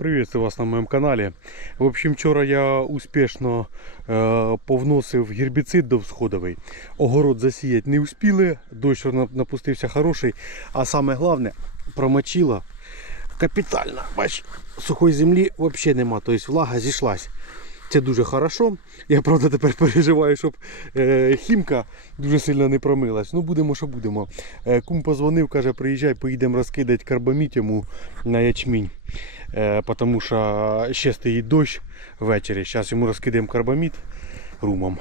Приветствую вас на моем канале. В общем, вчора я успішно е, повносив гербіцид довсходовий. Огород засіяти не успіли, дощ напустився хороший, а саме головне промочило капітально. Бач, сухої землі взагалі нема, тобто влага зійшлась. Це дуже хорошо. Я правда тепер переживаю, щоб е, хімка дуже сильно не промилась. Ну будемо, що будемо. Е, кум позвонив, каже, приїжджай, поїдемо розкидати карбамід йому на ячмінь. Е, тому що ще стоїть дощ ввечері. Зараз йому розкидаємо карбамід румом.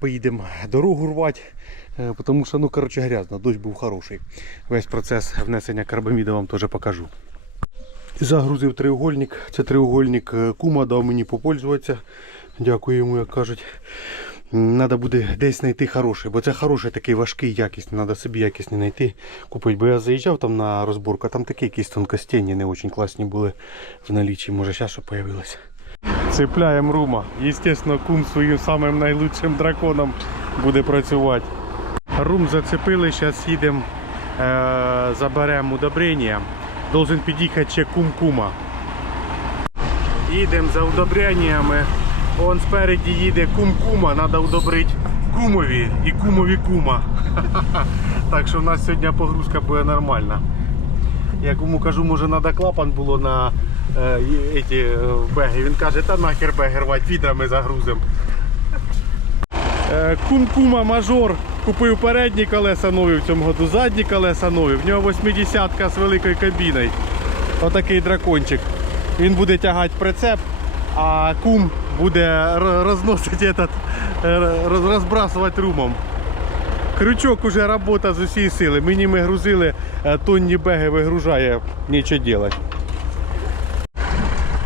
Поїдемо дорогу рвати, е, тому що ну, коротше, грязно, дощ був хороший. Весь процес внесення карбаміду вам теж покажу. Загрузив треугольник. Це треугольник е, кума дав мені попользуватися. Дякую йому, як кажуть. Треба буде десь знайти хороший, бо це хороший такий важкий, якісний. Треба собі якісний знайти, купити. Бо я заїжджав там на розборку, а там такі якісь тонкостінні, не дуже класні були в налічі. Може зараз що появилось. Цепляємо рума. Естественно, кум своїм самим найлучшим драконом буде працювати. Рум зацепили, зараз їдемо, е, заберемо удобрення. Должен під'їхати ще кум-кума. Їдемо за удобреннями. Он спереді їде кум-кума, треба удобрити кумові і кумові кума. Так що в нас сьогодні погрузка буде нормальна. Я кому кажу, може треба клапан було на е, і- еті, е, беги. Він каже, та нахер беги рвать, відрами загрузимо. Е, Кум-кума мажор купив передні колеса нові в цьому году, задні колеса нові. В нього 80-ка з великою кабіною. Отакий дракончик. Він буде тягати прицеп, а кум буде розносити этот, е, розбрасувати румом. Крючок уже робота з усієї сили. Мені ми грузили, е, тонні беги вигружає, нічого делать.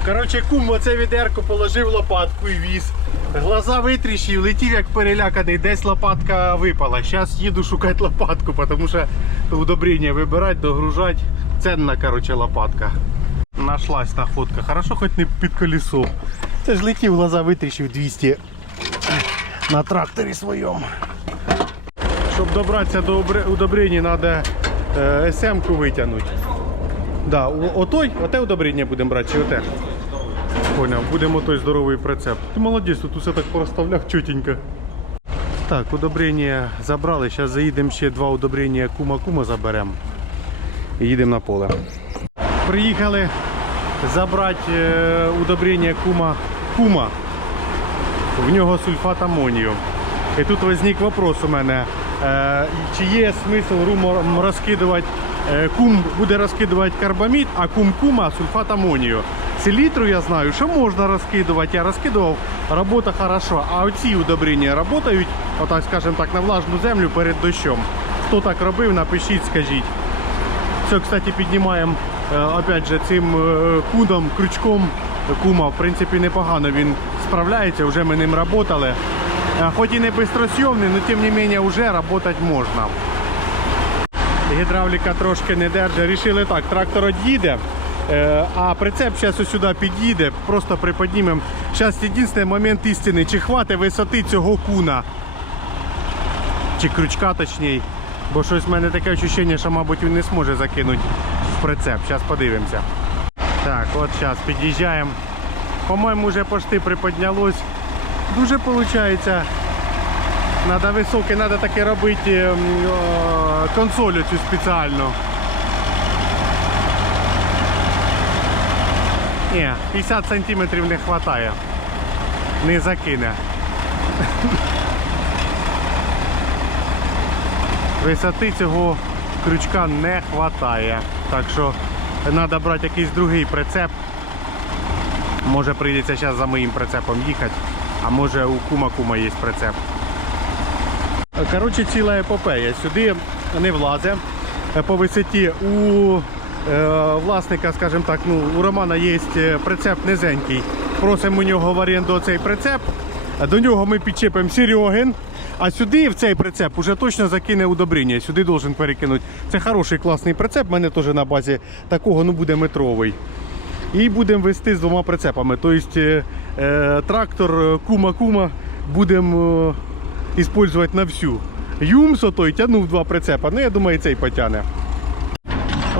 Коротше, кум оце відерко положив лопатку і віз. Глаза витріщив, летів як переляканий, десь лопатка випала. Зараз їду шукати лопатку, тому що удобрення вибирати, догружати. Ценна коротше, лопатка. Нашлась находка. Хорошо, хоч не під колесо. Це ж летів, глаза витріщив 200 на тракторі своєму. Щоб добратися до удобрення, треба СМ-ку витягнути. Да, отой, оте удобрення будемо брати, чи оте? Поняв, будемо той здоровий прицеп. Ти молодець, тут усе так пороставляв чутенько. Так, удобрення забрали. Зараз заїдемо ще два удобрення кума-кума заберемо. І їдемо на поле. Приїхали забрати е, удобрення кума-кума. В нього сульфат амонію. І тут возник вопрос у мене. Е, чи є смисл румором розкидувати, е, кум буде розкидувати карбамід, а кум кума сульфат амонію. Селітру я знаю, що можна розкидувати, я розкидував, робота хорошо. А оці удобрення працюють, отак скажімо так, на влажну землю перед дощом. Хто так робив, напишіть, скажіть. Все, кстати, піднімаємо е, опять же цим е, кудом, крючком кума. В принципі, непогано він справляється, вже ми ним працювали. Е, Хоч і не бистросйомний, але тим не менше вже працювати можна. Гідравліка трошки не держить. Рішили так, трактор од'їде, а прицеп зараз сюди під'їде, просто приподнімемо. Зараз єдиний момент істини, чи хватить висоти цього куна. Чи крючка точніше. Бо щось в мене таке відчуття, що, мабуть, він не зможе закинути в прицеп. Зараз подивимося. Так, от зараз під'їжджаємо. По-моєму, вже почти приподнялось. Дуже виходить. Треба високе, треба таке робити ем, консоль цю спеціальну. Ні, 50 сантиметрів не вистачає. Не закине. Висоти цього крючка не вистачає. Так що треба брати якийсь другий прицеп. Може прийдеться зараз за моїм прицепом їхати, а може у кума-кума є прицеп. Коротше, ціла епопея. Сюди не влазе по висоті. У власника, скажімо так, ну, у Романа є прицеп низенький. Просимо у нього в оренду цей прицеп. До нього ми підчепимо Серегин. А сюди в цей прицеп уже точно закине удобрення. Сюди должен перекинути. Це хороший класний прицеп. У мене теж на базі такого ну, буде метровий. І будемо вести з двома прицепами. Тобто е, е, трактор е, кума-кума будемо е, использувати на всю. Юмс отой тягнув два прицепа. Ну я думаю, цей потягне.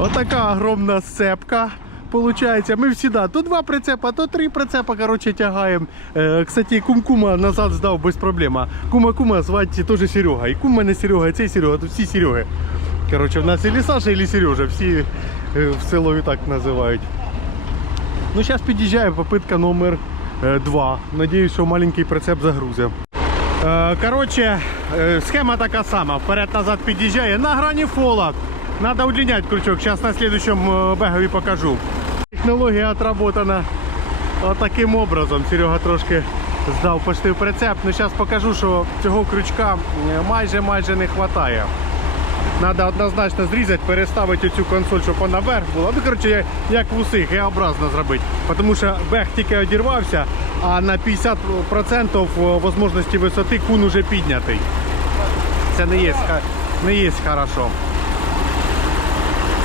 Отака огромна сцепка. Получається, ми всі, то два прицепа, то три прицепа, коротше, тягаємо. Е, кстати, кум-кума назад здав без проблем. Кума-кума звати теж Серега. І кум мене Серега, і цей Серега, тут всі Сереги. Коротше, в нас і Саша, і Сережа, всі е, в село так називають. Ну, зараз під'їжджає попитка номер 2. Надіюсь, що маленький прицеп загрузить. Е, Коротше, е, схема така сама. Вперед-назад під'їжджає на грані фола. Надо удлинять крючок. Сейчас на следующем э, бегові покажу. Технологія отработана от таким образом. Серега трошки здав почти в прицеп. Ну зараз покажу, що цього крючка е, майже майже не вистачає. Треба однозначно зрізати, переставити цю консоль, щоб вона вверх була. Ну, коротше, як в усіх, Г-образно зробити. Тому що бег тільки одірвався, а на 50% можливості висоти кун уже піднятий. Це не є, не є хорошо.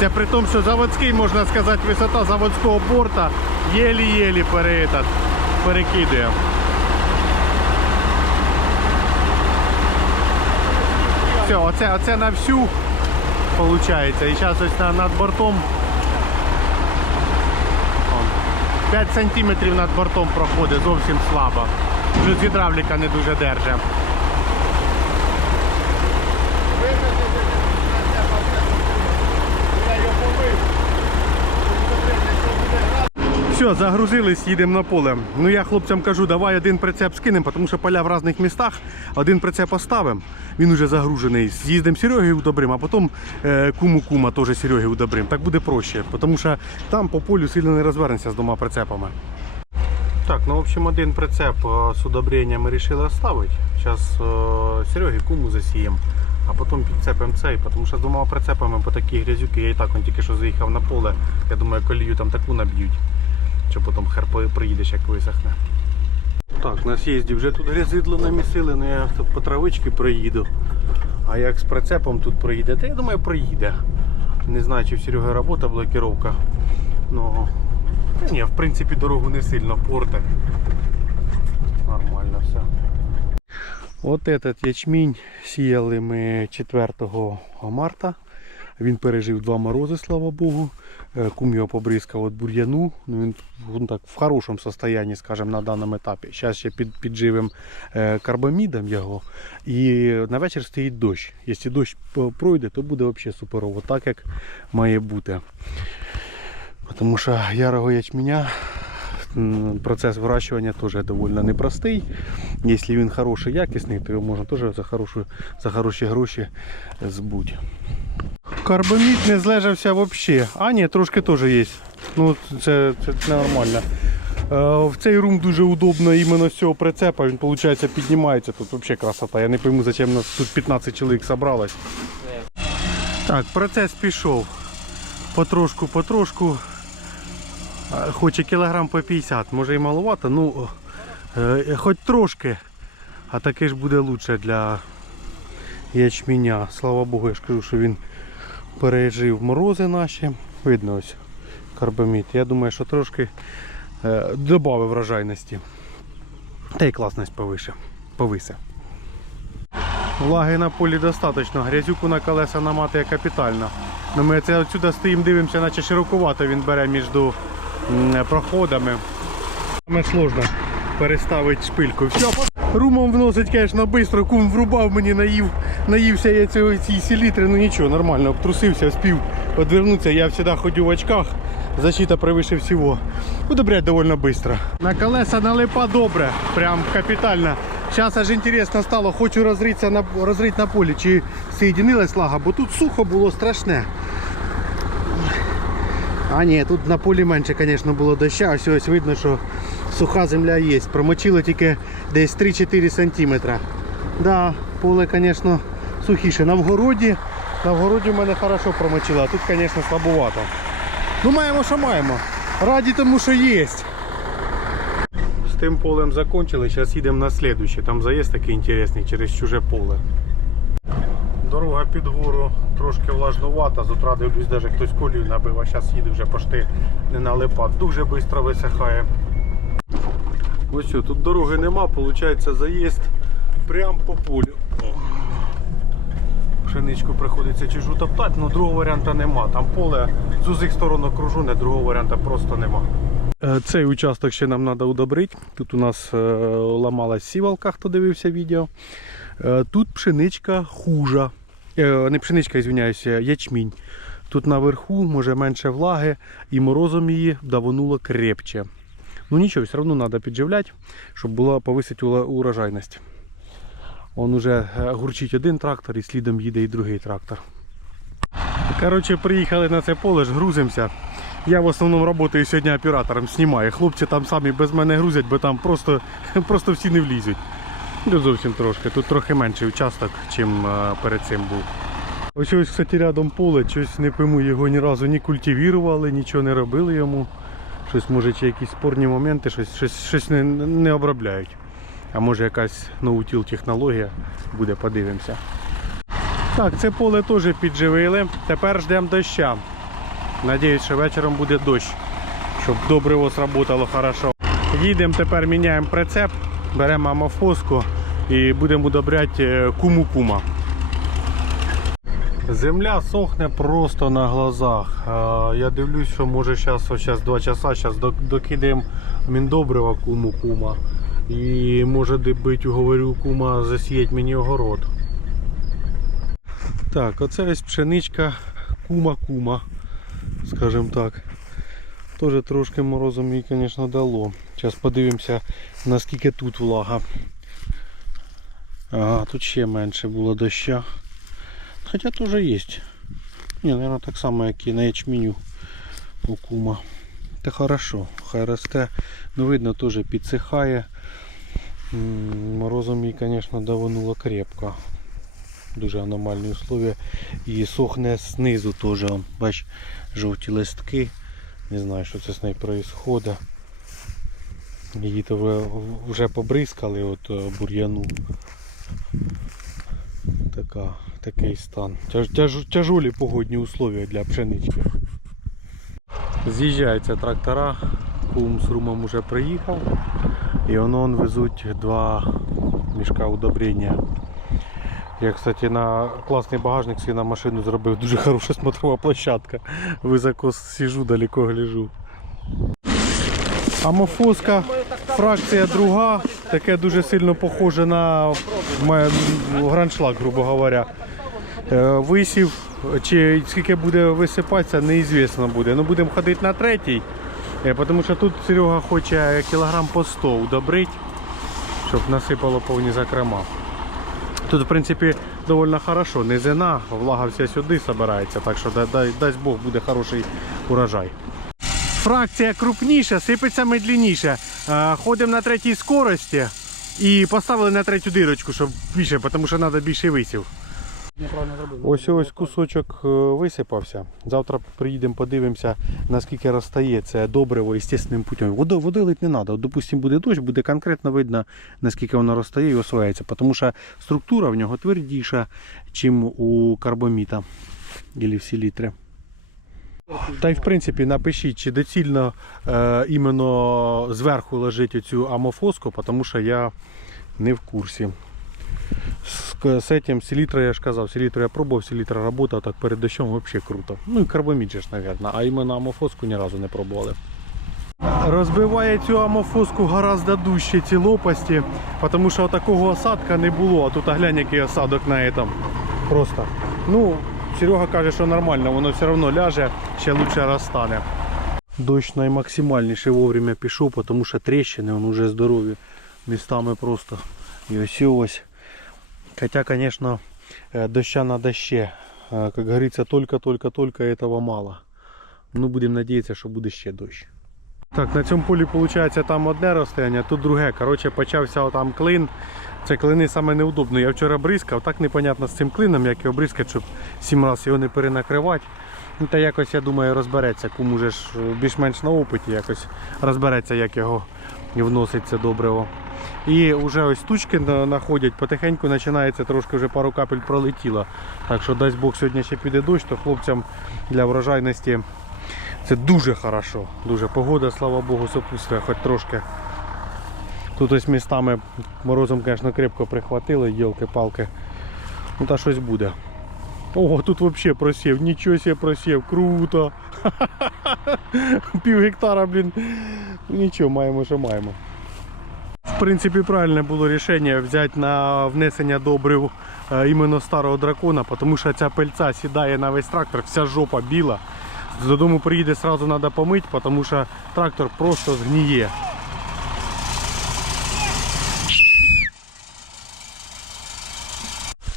Це при тому, що заводський, можна сказати, висота заводського борта єлі-єлі пере, перекидує. Все, оце, оце на всю виходить. І зараз ось на- над бортом. 5 сантиметрів над бортом проходить, зовсім слабо. Плюс гідравліка не дуже держить. Все, загрузились, їдемо на поле. Ну я хлопцям кажу, давай один прицеп скинемо, тому що поля в різних містах. Один прицеп поставимо, він уже загружений. З'їздимо Сереги удобрим, а потім е, куму кума теж Сереги удобрим. Так буде проще, тому що там по полю сильно не розвернеться з двома прицепами. Так, ну в общем один прицеп е, з удобренням ми вирішили оставити. Зараз Сереги куму засіємо, а потім підцепимо цей, тому що з двома прицепами по такій грязюки, я і так он тільки що заїхав на поле. Я думаю, колію там таку наб'ють, що потім хер по- приїдеш, як висохне. Так, на з'їзді вже тут грязидло намісили, ну я тут по травички проїду. А як з прицепом тут проїде, то я думаю проїде. Не знаю, чи в Сереги робота блокіровка. Ну, ні, в принципі дорогу не сильно порте. Нормально все. От этот ячмінь сіяли ми 4 марта. Він пережив два морози, слава Богу. Е, Кум його побризкав від бур'яну. Ну, він, він так в хорошому стані, скажімо, на даному етапі. Зараз ще під, підживим е, карбамідом його. І на вечір стоїть дощ. Якщо дощ пройде, то буде взагалі суперово, так як має бути. Тому що ярого ячменя процес вирощування теж доволі непростий. Якщо він хороший, якісний, то його можна теж за, хорошу, за хороші гроші збути. Карбамід не злежався взагалі. А, ні, трошки теж є. Ну, це, це, це нормально. Е, В цей рум дуже удобно іменно з цього прицепа. Він, виходить, піднімається. Тут взагалі красота. Я не пойму, зачем нас тут 15 чоловік зібралось. Так, процес пішов. Потрошку, потрошку. Е, Хоче кілограм по 50, може і маловато, ну е, хоч трошки. А таке ж буде лучше для ячменя. Слава Богу, я ж кажу, що він пережив морози наші. Видно ось карбамід. Я думаю, що трошки е, додав врожайності. Та й класність повише. повисе. Влаги на полі достатньо. Грязюку на колеса наматує капітально. Ну, ми це отсюди стоїмо, дивимося, наче широкувато він бере між проходами. Саме сложно переставити шпильку. Все, румом вносить, звісно, швидко. Кум врубав мені, наїв, наївся я цього ці селітри, ну нічого, нормально, обтрусився, спів відвернутися. Я завжди ходю в очках. Защита превыше всего. Удобрять довольно быстро. На колеса налипа добре, прям капітально. Зараз аж інтересно стало, хочу розритися на, розрити на полі, чи соєдинилась лага, бо тут сухо було страшне. А ні, тут на полі менше, звісно, було доща, ось ось видно, що суха земля є. Промочило тільки десь 3-4 см. Да, поле, звісно, сухіше. На вгороді, на вгороді в мене хорошо промочило, а тут, звісно, слабовато. Ну маємо, що маємо. Раді тому, що є. З тим полем закончили, зараз їдемо на слідуюче. Там заїзд такий інтересний через чуже поле. Дорога під гору трошки влажнувата, з утра дивлюсь, навіть хтось колію набив, а зараз їде вже почти не налипа. Дуже швидко висихає. Ось що, тут дороги нема, виходить заїзд прямо по полю. Пшеничку приходиться чужу топтати, але другого варіанту нема. Там поле з усіх сторон окружене, другого варіанту просто нема. Е, Цей участок ще нам треба удобрити. Тут у нас е, ламалась сівалка, хто дивився відео. Е, Тут пшеничка хужа. Не пшеничка, звиняюся, ячмінь. Тут наверху може менше влаги і морозом її давонуло крепче. Ну нічого, все одно треба підживляти, щоб була повисити урожайність. Он уже е, гурчить один трактор і слідом їде і другий трактор. Коротше, приїхали на це поле, ж грузимося. Я в основному працюю сьогодні оператором, знімаю. Хлопці там самі без мене грузять, бо там просто, просто всі не влізуть. Ну, зовсім трошки. Тут трохи менший участок, ніж перед цим був. Ось ось, кстати, рядом поле, щось не пойму, його ні разу не культивірували, нічого не робили йому. Щось може чи якісь спорні моменти, щось, щось, щось не, не обробляють. А може якась ноутіл технологія буде, подивимося. Так, це поле теж підживили. Тепер ждемо доща. Надіюсь, що вечором буде дощ, щоб добриво сработало хорошо. Їдемо тепер, міняємо прицеп, беремо амофоску і будемо удобряти е, куму-кума. Земля сохне просто на глазах. Я дивлюсь, що може зараз 2 часа, зараз докидаємо міндобрива куму кума. І може бить, говорю, кума засіять мені огород. Так, оце ось пшеничка кума-кума, скажімо так. Теж трошки морозом їй, звісно, дало. Зараз подивимося, наскільки тут влага. Ага, тут ще менше було доща. Хоча теж є. Ні, мабуть, так само, як і на ячменю у кума. Та хорошо, хай росте. Ну, видно, теж підсихає. Морозом їй, звісно, давануло крепко. Дуже аномальні условия. І сохне знизу теж. Бач, жовті листки. Не знаю, що це з нею відбувається. Її то вже, побризкали от е, бур'яну. Така, такий стан. Тяж, тяж, тяжолі погодні условия для пшенички. З'їжджаються трактора, кум з румом вже приїхав. І воно он везуть два мішка удобрення. Я, кстати, на класний багажник свій на машину зробив. Дуже хороша смотрова площадка. Високо сижу, далеко гляжу. Амофоска, фракція друга, таке дуже сильно похоже на граншлаг, грубо говоря. Е, Висів, чи скільки буде висипатися, неізвісно буде. Ну будемо ходити на третій, е, тому що тут Серега хоче кілограм по 100 удобрити, щоб насипало повні закрома. Тут, в принципі, доволі хорошо. Низина, влага вся сюди збирається, так що дасть Бог буде хороший урожай. Фракція крупніша, сипеться медленніше. Е, Ходимо на третій скорості і поставили на третю дирочку, щоб більше, тому що треба більше висів. Ось ось кусочок е, висипався. Завтра приїдемо, подивимося, наскільки розстає це добриво естественним путем. Воду, води лить не треба. От, допустим, буде дощ, буде конкретно видно, наскільки воно розстає і освоїться. Тому що структура в нього твердіша, ніж у карбоміта або в селітри. Та й в принципі напишіть, чи доцільно е, іменно зверху лежить оцю амофоску, тому що я не в курсі. З, этим селітра я ж казав, селітру я пробував, селітра работа, так перед дощом взагалі круто. Ну і карбомід ж, мабуть, а іменно амофоску ні разу не пробували. Розбиває цю амофоску гораздо дужче ці лопасті, тому що такого осадка не було, а тут а глянь, який осадок на этом. Просто. Ну, Серега каже, що нормально, воно все одно ляже, ще краще розтане. Дощ наймаксимальніше вовремя пішов, тому що тріщини вони вже здорові. Містами просто. І ось і ось. Хотя, конечно, э, доща на дощі. Э, Как говорится, только-только-только этого мало. Ну, будемо надіятися, що буде ще дощ. Так, на цьому полі виходить там одне розстояння, тут друге. Коротше, почався там клин. Це клини саме неудобно. Я вчора бризкав, так непонятно з цим клином, як його бризкати, щоб сім разів його не перенакривати. Ну, та якось, я думаю, розбереться, кому же ж е, більш-менш на опиті якось розбереться, як його вносить це добриво. І вже ось тучки находять, потихеньку починається трошки вже пару капель пролетіло. Так що дасть Бог сьогодні ще піде дощ, то хлопцям для врожайності це дуже хорошо. Дуже погода, слава Богу, сопутствує хоч трошки. Тут ось містами морозом, звісно, крепко прихватили, йолки-палки. Ну та щось буде. О, тут вообще просів, нічого себе просів, круто. Пів гектара, блін. Ну нічого, маємо, що маємо. В принципі, правильне було рішення взяти на внесення добрив е, іменно старого дракона, тому що ця пельця сідає на весь трактор, вся жопа біла. Додому приїде, сразу треба помити, тому що трактор просто згніє.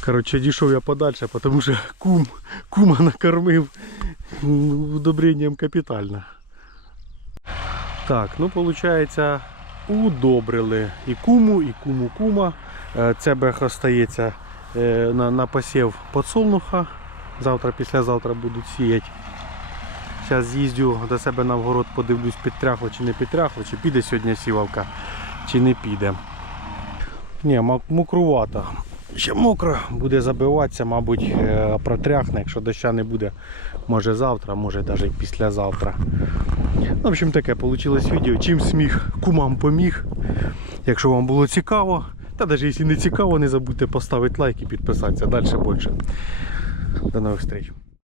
Коротше, дійшов я подальше, тому що кум, кума накормив удобренням капітально. Так, ну виходить, удобрили і куму, і куму кума. Е, Це бех остається е, на, на посів подсолнуха. Завтра, післязавтра будуть сіяти. Зараз з'їздю до себе на вгород, подивлюсь, підтряхло чи не підтряхло, чи піде сьогодні сівалка, чи не піде. Ні, мокрувато. Ще мокро, буде забиватися, мабуть, е, протряхне. Якщо доща не буде, може завтра, може навіть післязавтра. Ну, в общем, таке вийшло відео. Чим сміх кумам поміг. Якщо вам було цікаво, та навіть якщо не цікаво, не забудьте поставити лайк і підписатися. Далі більше. До нових зустріч.